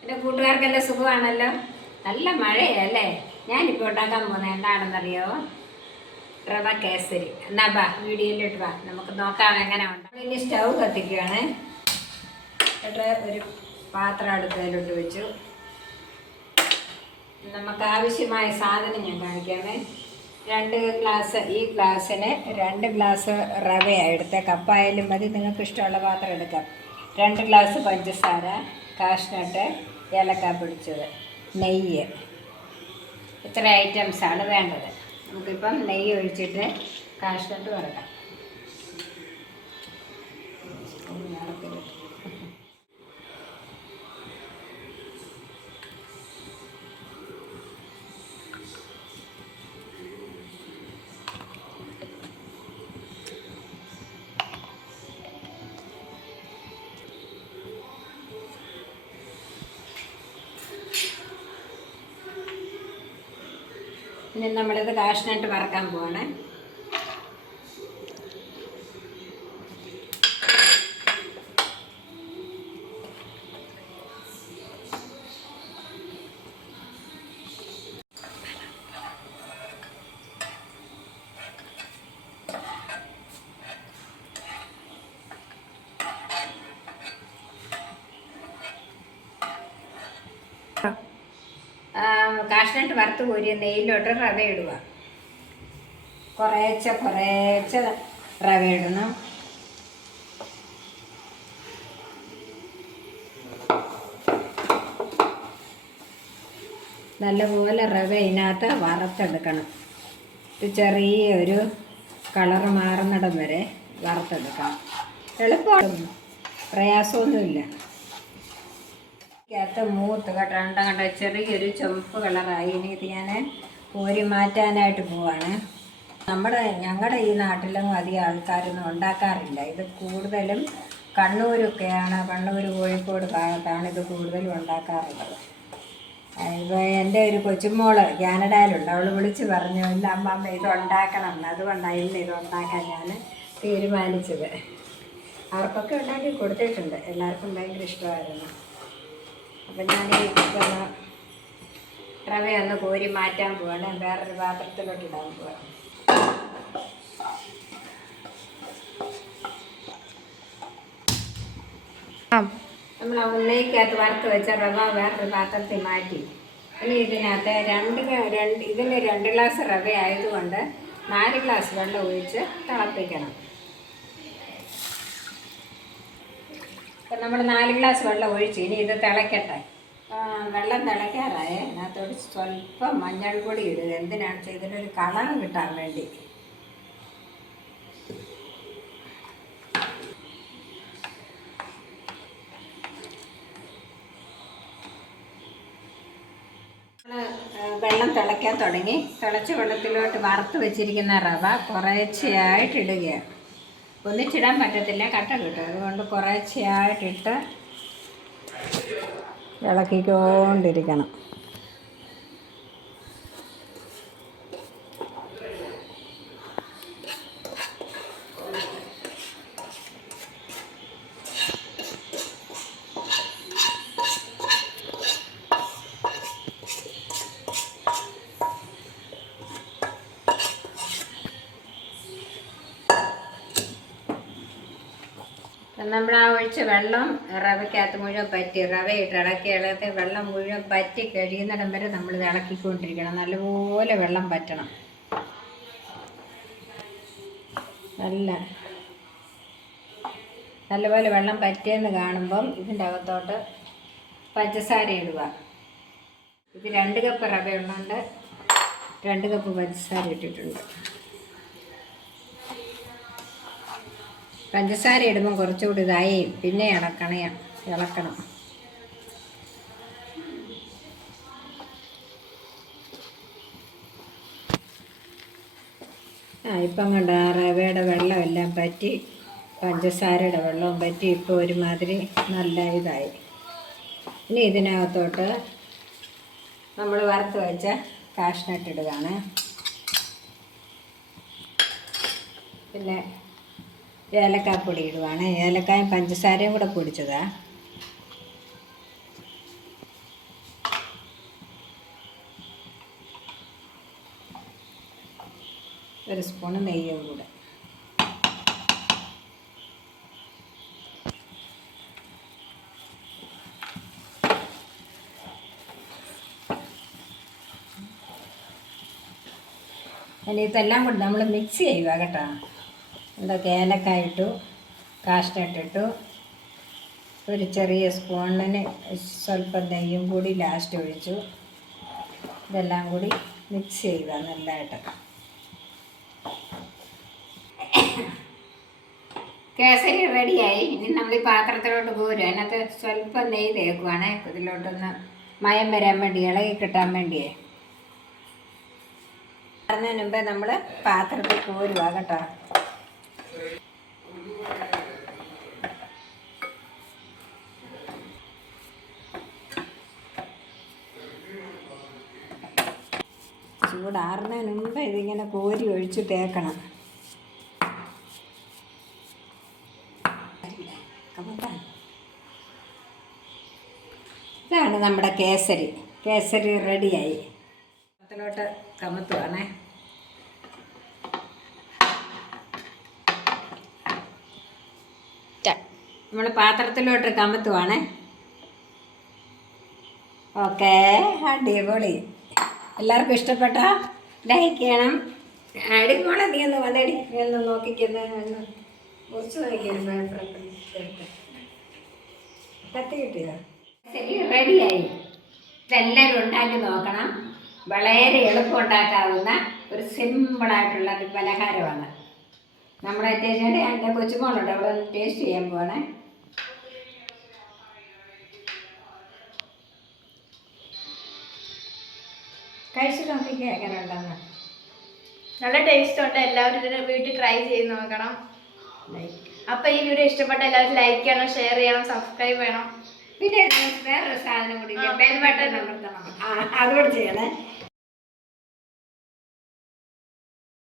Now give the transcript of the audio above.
എൻ്റെ കൂട്ടുകാർക്കെല്ലാം സുഖമാണല്ലോ. നല്ല മഴയല്ലേ. ഞാനിപ്പോൾ ഉണ്ടാക്കാൻ പോകുന്നത് എന്താണെന്നറിയോ? റവ കേസരി. എന്നാ ബാ വീഡിയോയിലിട്ട് വാ, നമുക്ക് നോക്കാം എങ്ങനെ ഉണ്ടാകും. ഇനി സ്റ്റൗ കത്തിക്കുകയാണ്. എന്നിട്ട് ഒരു പാത്രം അടുത്തതിലോട്ട് വെച്ചു. നമുക്ക് ആവശ്യമായ സാധനം ഞാൻ കാണിക്കാമേ. 2 ഗ്ലാസ്, ഈ ഗ്ലാസ്സിന് 2 ഗ്ലാസ് റവയാണ് എടുത്തത്. കപ്പായാലും മതി, നിങ്ങൾക്ക് ഇഷ്ടമുള്ള പാത്രം എടുക്കാം. 2 ഗ്ലാസ് പഞ്ചസാര, കാഷ്നട്ട്, ഏലക്ക പൊടിച്ചത്, നെയ്യ്. ഇത്ര ഐറ്റംസാണ് വേണ്ടത്. നമുക്കിപ്പം നെയ്യ് ഒഴിച്ചിട്ട് കാഷ്നട്ട് വറക്കാം. ഇനി നമ്മളിത് കാഷ്നട്ട് വറക്കാൻ പോവാണ്. കാഷ്നട്ട് വറുത്ത് കോരിയ നെയ്യിലോട്ട് റവ ഇടുക. കുറേശ്ശെ റവ ഇടണം. നല്ലപോലെ റവ ഇതിനകത്ത് വറുത്തെടുക്കണം. ഇത് ചെറിയൊരു കളറ് മാറുന്നിടം വരെ വറുത്തെടുക്കണം. എളുപ്പമാണ്, പ്രയാസമൊന്നുമില്ല. ത്ത് മൂത്ത് കണ്ട ചെറിയൊരു ചുവപ്പ് കളറായി. ഇനി ഇത് ഞാൻ കോരി മാറ്റാനായിട്ട് പോവാണ്. ഞങ്ങളുടെ ഈ നാട്ടിലും അധികം ആൾക്കാരൊന്നും ഉണ്ടാക്കാറില്ല. ഇത് കൂടുതലും കണ്ണൂരൊക്കെയാണ്, കണ്ണൂർ കോഴിക്കോട് ഭാഗത്താണ് ഇത് കൂടുതലും ഉണ്ടാക്കാറുള്ളത്. ഇപ്പോൾ എൻ്റെ ഒരു കൊച്ചുമോള് കാനഡയിലുണ്ട്. അവൾ വിളിച്ച് പറഞ്ഞു, ഇല്ല അമ്മ ഇത് ഉണ്ടാക്കണം എന്ന്. അതുകൊണ്ടായിരുന്നു ഇത് ഉണ്ടാക്കാൻ ഞാൻ തീരുമാനിച്ചത്. അവർക്കൊക്കെ ഉണ്ടാക്കി കൊടുത്തിട്ടുണ്ട്. എല്ലാവർക്കും ഭയങ്കര ഇഷ്ടമായിരുന്നു. അപ്പം ഞാൻ ഈ റവയൊന്ന് കോരി മാറ്റാൻ പോവാണ്. വേറൊരു പാത്രത്തിലോട്ട് ഇടാൻ പോവാം. നമ്മൾ ഉന്നയിക്കകത്ത് വറുത്ത് വെച്ച റവ വേറൊരു പാത്രത്തിൽ മാറ്റി. ഇനി ഇതിനകത്ത് ഇതിന് 2 ഗ്ലാസ് റവ ആയതുകൊണ്ട് 4 ഗ്ലാസ് വെള്ളം ഒഴിച്ച് തിളപ്പിക്കണം. അപ്പം നമ്മൾ 4 ഗ്ലാസ് വെള്ളം ഒഴിച്ച് ഇനി ഇത് തിളയ്ക്കട്ടെ. വെള്ളം തിളയ്ക്കാറായ അതിനകത്തോട് സ്വല്പം മഞ്ഞൾപ്പൊടി ഇടുക. എന്തിനാണെന്ന് വെച്ചാൽ ഇതിനൊരു കളർ കിട്ടാൻ വേണ്ടി. വെള്ളം തിളയ്ക്കാൻ തുടങ്ങി. തിളച്ച വെള്ളത്തിലോട്ട് വറുത്ത് വെച്ചിരിക്കുന്ന റവ കുറേശ്ശെയായിട്ട് ഇടുകയാണ്. ഒന്നിച്ചിടാൻ പറ്റത്തില്ല, കട്ട കിട്ടും. അതുകൊണ്ട് കുറേശ്ശെയായിട്ടിട്ട് ഇളക്കിക്കൊണ്ടിരിക്കണം. നമ്മൾ ആ ഒഴിച്ച വെള്ളം റവയ്ക്കകത്ത് മുഴുവൻ പറ്റി, റവയിട്ട് ഇളക്കി വെള്ളം മുഴുവൻ പറ്റി കഴിയുന്നിടം വരെ നമ്മളിത് ഇളക്കിക്കൊണ്ടിരിക്കണം. നല്ലപോലെ വെള്ളം പറ്റണം. നല്ലപോലെ വെള്ളം പറ്റിയെന്ന് കാണുമ്പം ഇതിൻ്റെ അകത്തോട്ട് പഞ്ചസാര ഇടുക. ഇത് 2 കപ്പ് റവ ഉള്ളതുകൊണ്ട് 2 കപ്പ് പഞ്ചസാര ഇട്ടിട്ടുണ്ട്. പഞ്ചസാര ഇടുമ്പം കുറച്ചുകൂടി ഇതായി, പിന്നെ ഇളക്കണം. ഇപ്പം കണ്ട റവയുടെ വെള്ളമെല്ലാം പറ്റി, പഞ്ചസാരയുടെ വെള്ളവും പറ്റി, ഇപ്പോൾ ഒരുമാതിരി നല്ല ഇതായി. ഇനി ഇതിനകത്തോട്ട് നമ്മൾ വറുത്ത് വെച്ച കാഷ്നട്ട് ഇടുകയാണ്. പിന്നെ ഏലക്കാപ്പൊടി ഇടുവാണ്. ഏലക്കായും പഞ്ചസാരയും കൂടെ പൊടിച്ചതാണ്. 1 സ്പൂണ് നെയ്യും കൂടെ. ഇനി ഇതെല്ലാം കൂടി നമ്മൾ മിക്സ് ചെയ്യുക കേട്ടോ. എന്തൊക്കെ ഏലക്കായ ഇട്ടു, കാഷ്നട്ട് ഇട്ടു, ഒരു ചെറിയ സ്പൂണിന് സ്വല്പം നെയ്യും കൂടി ലാസ്റ്റ് ഒഴിച്ചു. ഇതെല്ലാം കൂടി മിക്സ് ചെയ്യുക നല്ലതായിട്ട്. കേസരി റെഡിയായി. ഇനി നമ്മൾ ഈ പാത്രത്തിലോട്ട് കോരും. അതിനകത്ത് സ്വല്പം നെയ്യ് തേക്കുവാണ്. ഇതിലോട്ടൊന്ന് മയം വരാൻ വേണ്ടി, ഇളകി കിട്ടാൻ വേണ്ടിയേ. അതിന് മുമ്പേ നമ്മൾ പാത്രത്തിൽ കോരുക കേട്ടോ. ചൂടാറുന്നതിന് മുമ്പ് ഇതിങ്ങനെ കോരി ഒഴിച്ച് തേക്കണം. ഇതാണ് നമ്മുടെ കേസരി. കേസരി റെഡിയായി. പാത്രത്തിലോട്ട് കമത്തുവാണേ. നമ്മൾ പാത്രത്തിലോട്ട് കമത്തുവാണേ. ഓക്കേ, അടിപൊളി. എല്ലാവർക്കും ഇഷ്ടപ്പെട്ട ലൈക്ക് ചെയ്യണം. അടിമോളെ നീ ഒന്ന് വന്നേടി, നീ ഒന്ന് നോക്കിക്കുന്ന കുറച്ച് നോക്കിയത് കത്തി കിട്ടിയോ? ശരി, റെഡിയായി. ഇതെല്ലാവരും ഉണ്ടാക്കി നോക്കണം. വളരെ എളുപ്പം ഉണ്ടാക്കാവുന്ന ഒരു സിമ്പിളായിട്ടുള്ള ഒരു പലഹാരമാണ്. നമ്മുടെ ടേസ്റ്റ് എൻ്റെ കൊച്ചുമോളുണ്ട്, അവിടെ ഒന്ന് ടേസ്റ്റ് ചെയ്യാൻ പോവാണേ. കഴിച്ച് നോക്കിക്കേ എങ്ങനെ ഉണ്ടെന്ന്. നല്ല ടേസ്റ്റ് ഉണ്ട്. എല്ലാവരും ഇതിന് വീട്ടിൽ ട്രൈ ചെയ്ത് നോക്കണം. അപ്പം ഈ വീഡിയോ ഇഷ്ടപ്പെട്ട എല്ലാവരും ലൈക്ക് ചെയ്യണം, ഷെയർ ചെയ്യണം, സബ്സ്ക്രൈബ് ചെയ്യണം. പിന്നെ വേറൊരു സാധനം കൂടി, ബെൽ ബട്ടൺ അമർത്തണം. അതുകൂടി ചെയ്യണേ.